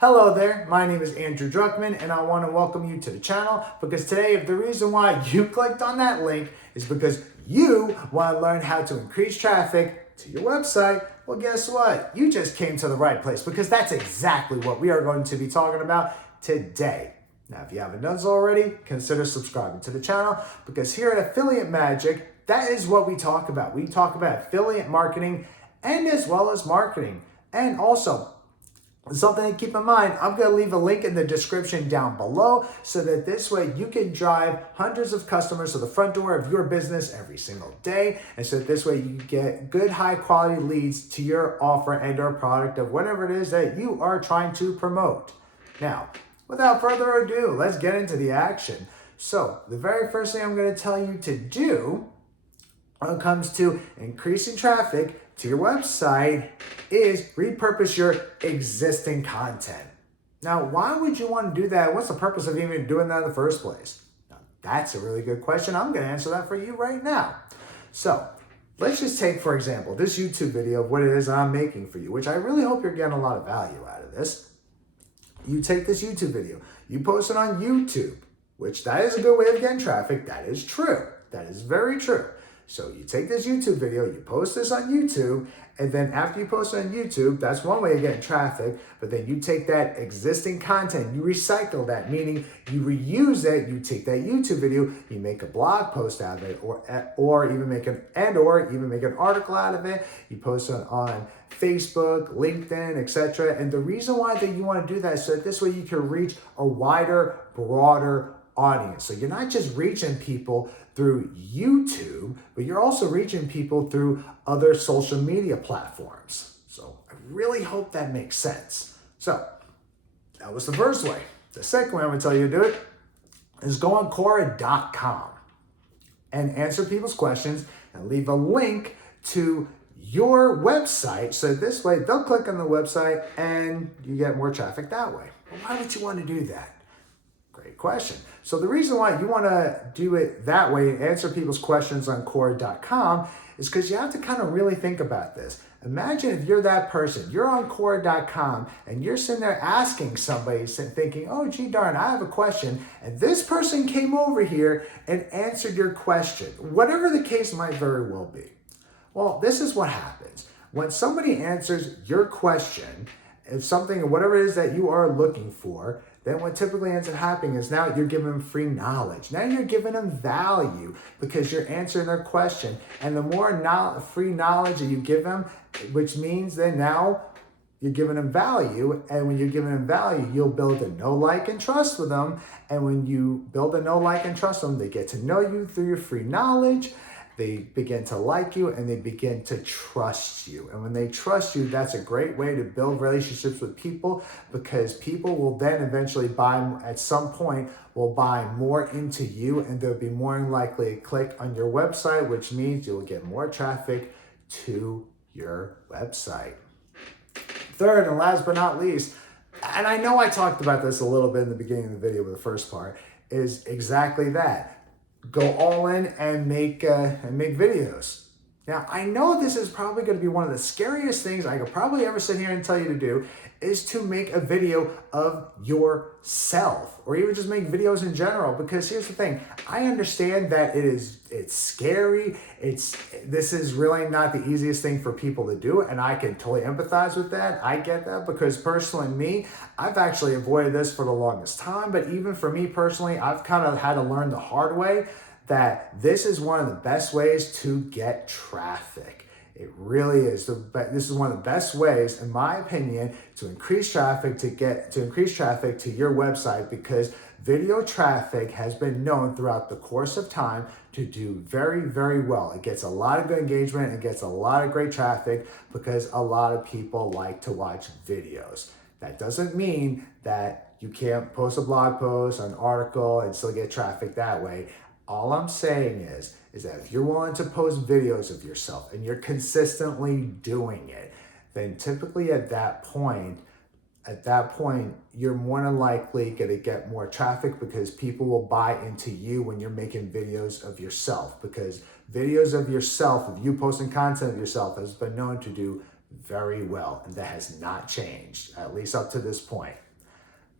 Hello there, my name is Andrew Druckman and I want to welcome you to the channel because today if the reason why you clicked on that link is because you want to learn how to increase traffic to your website, well guess what? You just came to the right place because that's exactly what we are going to be talking about today. Now if you haven't done so already, consider subscribing to the channel because here at Affiliate Magic, that is what we talk about. We talk about affiliate marketing and as well as marketing. And also, something to keep in mind, I'm going to leave a link in the description down below so that this way you can drive hundreds of customers to the front door of your business every single day. And so this way you get good high quality leads to your offer and or product of whatever it is that you are trying to promote. Now, without further ado, let's get into the action. So the very first thing I'm going to tell you to do when it comes to increasing traffic to your website is repurpose your existing content. Now, why would you want to do that? What's the purpose of even doing that in the first place? Now, that's a really good question. I'm going to answer that for you right now. So let's just take, for example, this YouTube video of what it is I'm making for you, which I really hope you're getting a lot of value out of this. You take this YouTube video, you post it on YouTube, which that is a good way of getting traffic. That is true. That is very true. So you take this YouTube video, you post this on YouTube, and then after you post it on YouTube, that's one way of getting traffic, but then you take that existing content, you recycle that, meaning you reuse it, you take that YouTube video, you make a blog post out of it, or even make an article out of it, you post it on Facebook, LinkedIn, etc. And the reason why that you want to do that is so that this way you can reach a wider, broader audience. So you're not just reaching people through YouTube, but you're also reaching people through other social media platforms. So I really hope that makes sense. So that was the first way. The second way I'm going to tell you to do it is go on Quora.com and answer people's questions and leave a link to your website. So this way they'll click on the website and you get more traffic that way. Well, why would you want to do that? Great question. So the reason why you want to do it that way and answer people's questions on Quora.com is because you have to kind of really think about this. Imagine if you're that person, you're on Quora.com and you're sitting there asking somebody, thinking, oh, gee darn, I have a question. And this person came over here and answered your question, whatever the case might very well be. Well, this is what happens. When somebody answers your question, if something, whatever it is that you are looking for, then what typically ends up happening is now you're giving them free knowledge. Now you're giving them value because you're answering their question. And the more free knowledge that you give them, which means that now you're giving them value. And when you're giving them value, you'll build a know, like, and trust with them. And when you build a know, like, and trust them, they get to know you through your free knowledge. They begin to like you and they begin to trust you. And when they trust you, that's a great way to build relationships with people because people will then eventually at some point, will buy more into you and they'll be more likely to click on your website, which means you'll get more traffic to your website. Third and last but not least, and I know I talked about this a little bit in the beginning of the video with the first part, is exactly that. Go all in and make videos. Now, I know this is probably going to be one of the scariest things I could probably ever sit here and tell you to do is to make a video of yourself or even just make videos in general. Because here's the thing, I understand that it's scary. This is really not the easiest thing for people to do. And I can totally empathize with that. I get that because personally me, I've actually avoided this for the longest time. But even for me personally, I've kind of had to learn the hard way that this is one of the best ways to get traffic. It really is. This is one of the best ways, in my opinion, to increase traffic to your website because video traffic has been known throughout the course of time to do very, very well. It gets a lot of good engagement. It gets a lot of great traffic because a lot of people like to watch videos. That doesn't mean that you can't post a blog post, an article, and still get traffic that way. All I'm saying is that if you're willing to post videos of yourself and you're consistently doing it, then typically at that point, you're more than likely going to get more traffic because people will buy into you when you're making videos of yourself because videos of yourself, of you posting content of yourself has been known to do very well. And that has not changed, at least up to this point.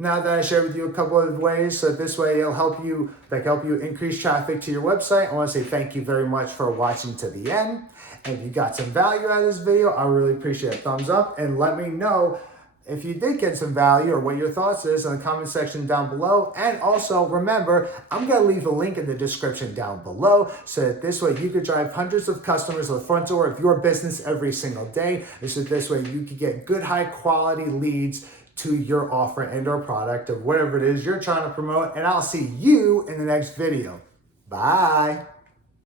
Now that I shared with you a couple of ways, so this way it'll help you, increase traffic to your website. I want to say thank you very much for watching to the end. And if you got some value out of this video, I really appreciate a thumbs up, and let me know if you did get some value or what your thoughts is in the comment section down below. And also remember, I'm going to leave a link in the description down below so that this way you could drive hundreds of customers to the front door of your business every single day. So this way you could get good, high quality leads to your offer and or product of whatever it is you're trying to promote. And I'll see you in the next video. Bye.